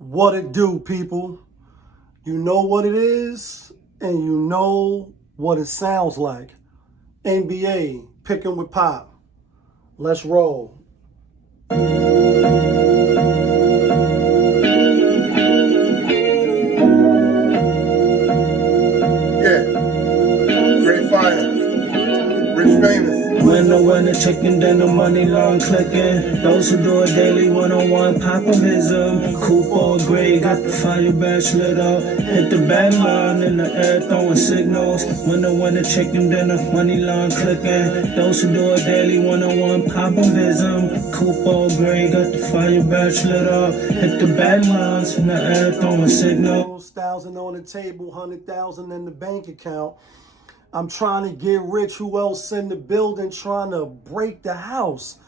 What it do, people? You know what it is, and you know what it sounds like. NBA, picking with Pop. Let's roll. Yeah, great fire, rich famous. When the winner chicken, then the money long clicking. Those who do it daily, one-on-one popovism. Coupe or gray, got the fire badge lit up. Hit the bad line in the air, throwing signals. When the winner chicken, then the money long clicking. Those who do it daily, one-on-one popovism. Coupe or gray, got the fire badge lit up. Hit the bad lines in the air, throwing signals. 1,000 on the table, 100,000 in the bank account. I'm trying to get rich. Who else in the building trying to break the house?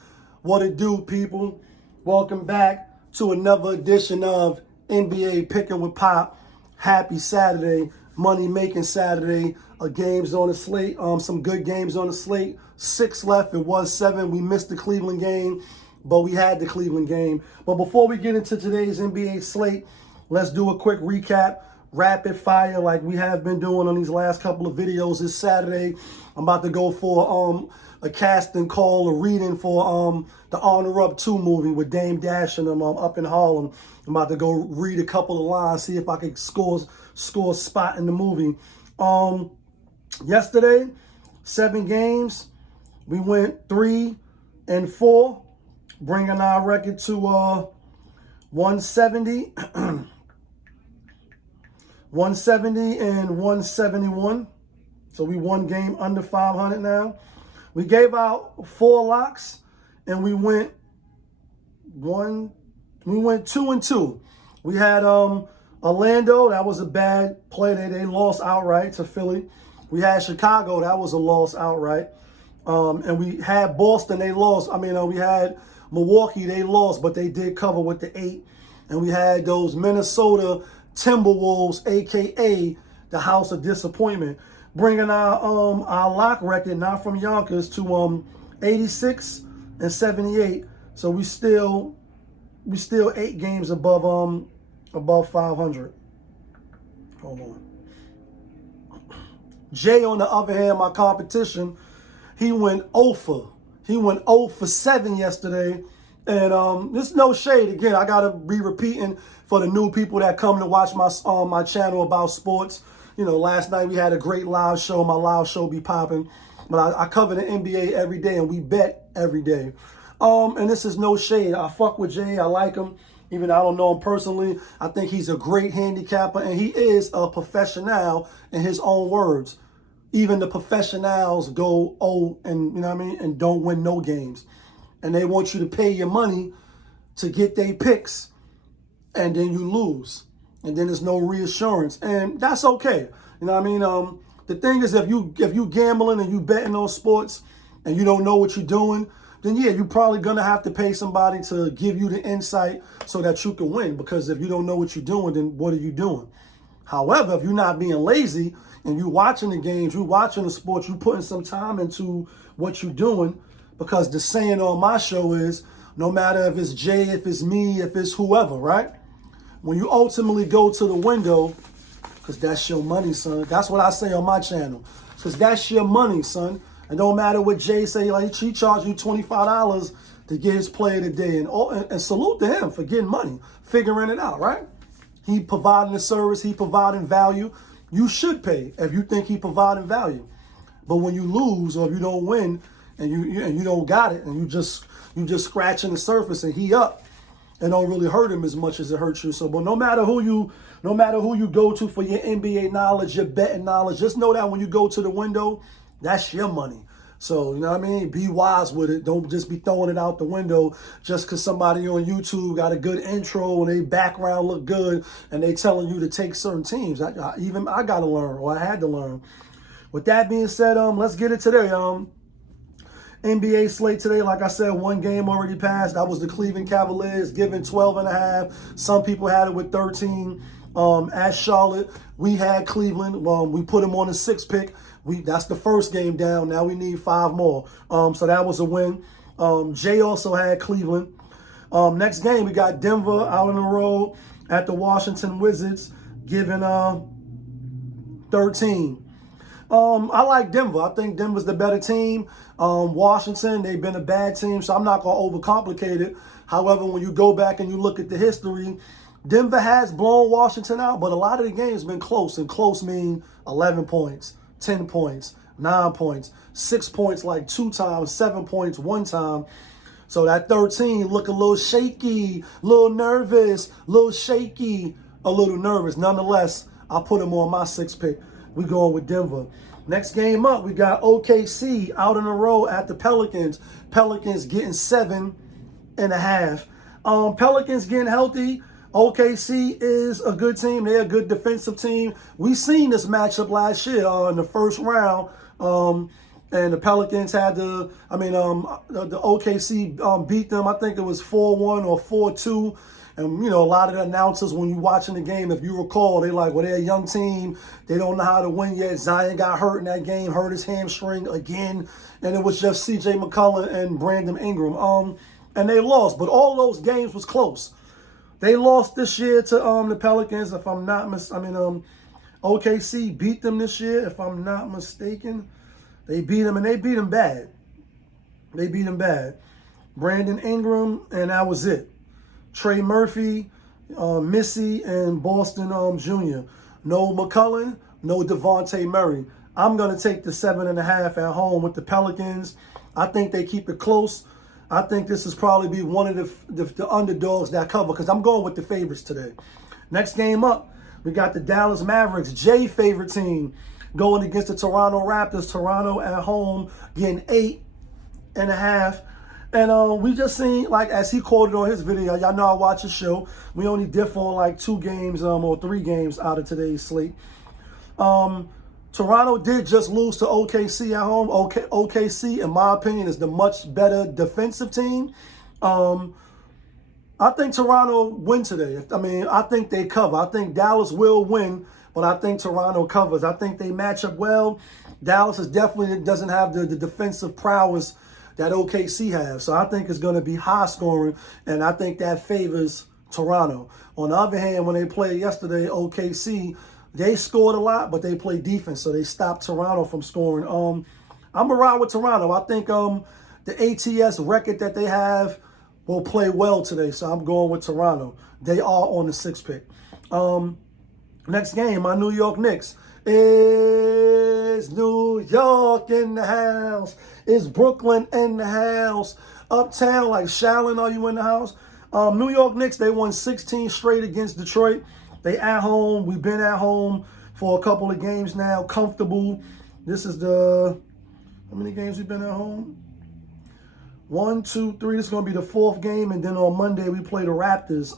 What it do, people? Welcome back to another edition of NBA Picking with Pop. Happy Saturday, money-making Saturday. Games on the slate, some good games on the slate. 6 left, it was 7. We missed the Cleveland game, but we had the Cleveland game. But before we get into today's NBA slate, let's do a quick recap. Rapid fire like we have been doing on these last couple of videos. This Saturday, I'm about to go for a casting call, a reading for the Honor Up 2 movie with Dame Dash and them up in Harlem. I'm about to go read a couple of lines, see if I can score a spot in the movie. Yesterday, 7 games. We went 3-4, bringing our record to 170. 170 and 171. So we one game under 500 now. We gave out 4 locks and we went 2-2. We had Orlando, that was a bad play. They lost outright to Philly. We had Chicago, that was a loss outright. And we had Boston, they lost. We had Milwaukee, they lost, but they did cover with the 8. And we had those Minnesota Timberwolves, aka the House of Disappointment, bringing our lock record, not from Yonkers, to 86 and 78. So we still 8 games above 500. Hold on. JaY, on the other hand, my competition, he went 0 for 7 yesterday. And there's no shade. Again, I gotta be repeating for the new people that come to watch my channel about sports. You know, last night we had a great live show. My live show be popping. But I cover the NBA every day and we bet every day. And this is no shade. I fuck with JaY. I like him. Even though I don't know him personally, I think he's a great handicapper and he is a professional in his own words. Even the professionals go 0 and and don't win no games. And they want you to pay your money to get their picks, and then you lose, and then there's no reassurance, and that's okay. The thing is, if you gambling and you betting on sports, and you don't know what you're doing, then yeah, you're probably gonna have to pay somebody to give you the insight so that you can win. Because if you don't know what you're doing, then what are you doing? However, if you're not being lazy and you're watching the games, you're watching the sports, you're putting some time into what you're doing. Because the saying on my show is, no matter if it's JaY, if it's me, if it's whoever, right? When you ultimately go to the window, because that's your money, son. That's what I say on my channel. Because that's your money, son. And don't matter what JaY say, like he charged you $25 to get his play of the day. And salute to him for getting money, figuring it out, right? He providing the service, he providing value. You should pay if you think he providing value. But when you lose or if you don't win, and you don't got it, and you just scratching the surface, and he up, and don't really hurt him as much as it hurts you. So, but no matter who you go to for your NBA knowledge, your betting knowledge, just know that when you go to the window, that's your money. So, be wise with it. Don't just be throwing it out the window just because somebody on YouTube got a good intro and their background look good, and they telling you to take certain teams. I got to learn, or I had to learn. With that being said, let's get it today. NBA slate today, like I said, 1 game already passed. That was the Cleveland Cavaliers, given 12.5. Some people had it with 13. At Charlotte, we had Cleveland. We put them on a 6 pick. That's the first game down. Now we need 5 more. So that was a win. JaY also had Cleveland. Next game, we got Denver out on the road at the Washington Wizards, giving 13. I like Denver. I think Denver's the better team. Washington, they've been a bad team, so I'm not going to overcomplicate it. However, when you go back and you look at the history, Denver has blown Washington out, but a lot of the games have been close, and close mean 11 points, 10 points, 9 points, 6 points like 2 times, 7 points 1 time. So that 13 look a little shaky, a little nervous, a little shaky, a little nervous. Nonetheless, I'll put him on my 6th pick. We going with Denver. Next game up, we got OKC out on the road at the Pelicans. Pelicans getting 7.5. Pelicans getting healthy. OKC is a good team. They're a good defensive team. We seen this matchup last year in the first round. And the Pelicans had the OKC beat them. I think it was 4-1 or 4-2. And, you know, a lot of the announcers, when you're watching the game, if you recall, they like, well, they're a young team. They don't know how to win yet. Zion got hurt in that game, hurt his hamstring again. And it was just C.J. McCollum and Brandon Ingram. And they lost. But all those games was close. They lost this year to the Pelicans, if I'm not OKC beat them this year, if I'm not mistaken. They beat them, and they beat them bad. They beat them bad. Brandon Ingram, and that was it. Trey Murphy, Missy, and Boston Jr. No McCullough, no Devontae Murray. I'm going to take the 7.5 at home with the Pelicans. I think they keep it close. I think this is probably be one of the underdogs that cover, because I'm going with the favorites today. Next game up, we got the Dallas Mavericks, JaY favorite team, going against the Toronto Raptors. Toronto at home getting 8.5. And we just seen, like, as he quoted on his video, y'all know I watch his show. We only differ on like 2 games or 3 games out of today's slate. Toronto did just lose to OKC at home. OKC, in my opinion, is the much better defensive team. I think Toronto win today. I think they cover. I think Dallas will win, but I think Toronto covers. I think they match up well. Dallas definitely doesn't have the defensive prowess that OKC has. So I think it's going to be high scoring, and I think that favors Toronto. On the other hand, when they played yesterday, OKC, they scored a lot, but they played defense, so they stopped Toronto from scoring. I'm going to ride with Toronto. I think the ATS record that they have will play well today, so I'm going with Toronto. They are on the 6th pick. Next game, my New York Knicks. Is New York in the house? Is Brooklyn in the house? Uptown, like Shallon, are you in the house? New York Knicks, they won 16 straight against Detroit. They at home. We've been at home for a couple of games now. Comfortable. This is how many games we've been at home? 1, 2, 3. This is going to be the 4th game. And then on Monday, we play the Raptors.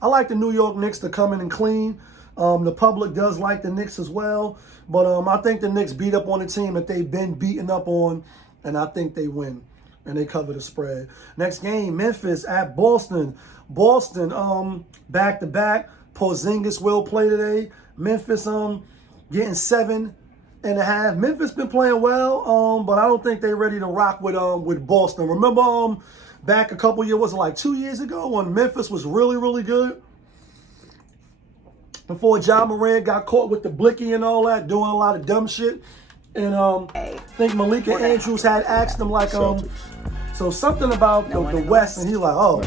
I like the New York Knicks to come in and clean. The public does like the Knicks as well. But I think the Knicks beat up on a team that they've been beaten up on. And I think they win. And they cover the spread. Next game, Memphis at Boston. Boston, back-to-back. Porzingis will play today. Memphis getting 7.5. Memphis been playing well, but I don't think they're ready to rock with Boston. Remember back a couple years, was it like 2 years ago, when Memphis was really, really good? Before Ja Morant got caught with the blicky and all that, doing a lot of dumb shit. And I think Malika Andrews had asked him like so something about the West, and he's like, oh,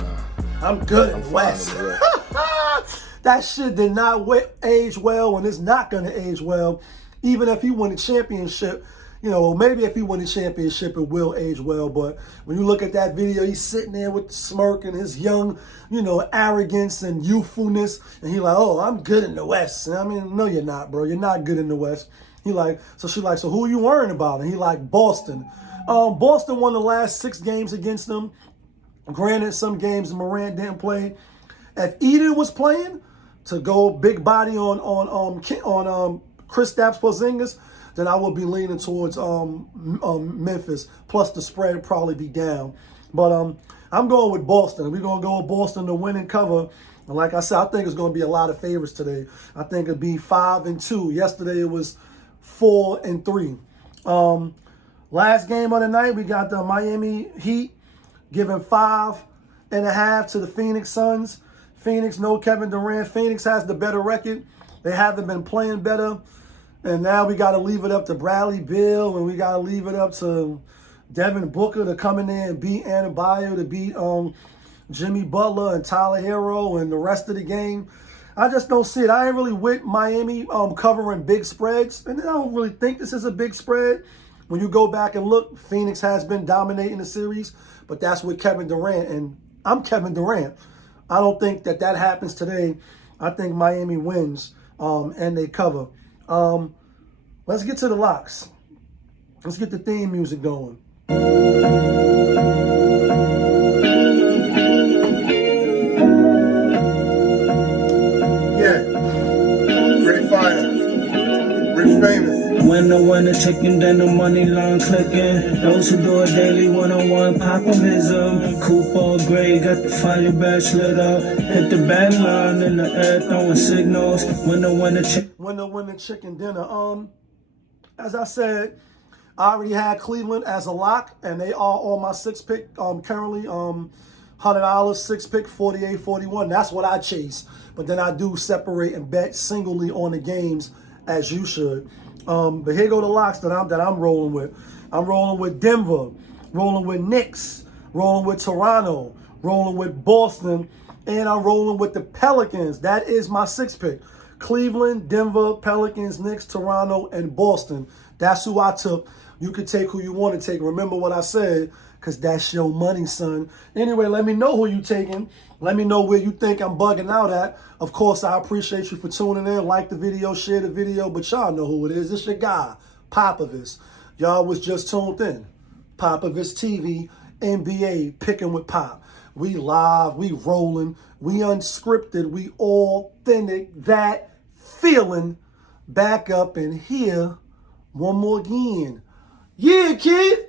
I'm good in the West. That shit did not age well, and it's not going to age well. Even if he win a championship, you know, maybe if he win a championship, it will age well. But when you look at that video, he's sitting there with the smirk and his young, you know, arrogance and youthfulness. And he like, oh, I'm good in the West. And I mean, no, you're not, bro. You're not good in the West. He like, so she like, so who are you worrying about? And he like, Boston. Boston won the last 6 games against them. Granted, some games Morant didn't play. If Eden was playing to go big body on Kristaps Porzingis, then I will be leaning towards Memphis. Plus the spread would probably be down. But I'm going with Boston. We're going to go with Boston to win and cover. And like I said, I think it's going to be a lot of favorites today. I think it'll be 5-2. Yesterday it was 4-3. Last game of the night, we got the Miami Heat giving 5 to the Phoenix Suns. Phoenix, no Kevin Durant. Phoenix has the better record. They haven't been playing better. And now we got to leave it up to Bradley Beal, and we got to leave it up to Devin Booker to come in there and beat Adebayo, to beat Jimmy Butler and Tyler Hero and the rest of the game. I just don't see it. I ain't really with Miami covering big spreads, and I don't really think this is a big spread. When you go back and look, Phoenix has been dominating the series, but that's with Kevin Durant, and I'm Kevin Durant. I don't think that happens today. I think Miami wins and they cover. Let's get to the locks. Let's get the theme music going. Yeah. Great finance. Rich famous. Winner, chicken dinner, money long clicking. Those who do it daily, one-on-one popovism. Coupe gray, got the fire badge lit up. Hit the bag line in the air, throwing signals. Winner, chicken dinner. As I said, I already had Cleveland as a lock, and they are on my 6-pick. Currently, $100 6-pick, 48-41. That's what I chase. But then I do separate and bet singly on the games, as you should. But here go the locks that I'm rolling with. I'm rolling with Denver, rolling with Knicks, rolling with Toronto, rolling with Boston, and I'm rolling with the Pelicans. That is my 6-pick. Cleveland, Denver, Pelicans, Knicks, Toronto, and Boston. That's who I took. You can take who you want to take. Remember what I said, because that's your money, son. Anyway, let me know who you taking. Let me know where you think I'm bugging out at. Of course, I appreciate you for tuning in. Like the video, share the video, but y'all know who it is. It's your guy, Popovich. Y'all was just tuned in. Popovich TV, NBA, picking with Pop. We live, we rolling, we unscripted, we authentic, that feeling. Back up and here one more again. Yeah, kid.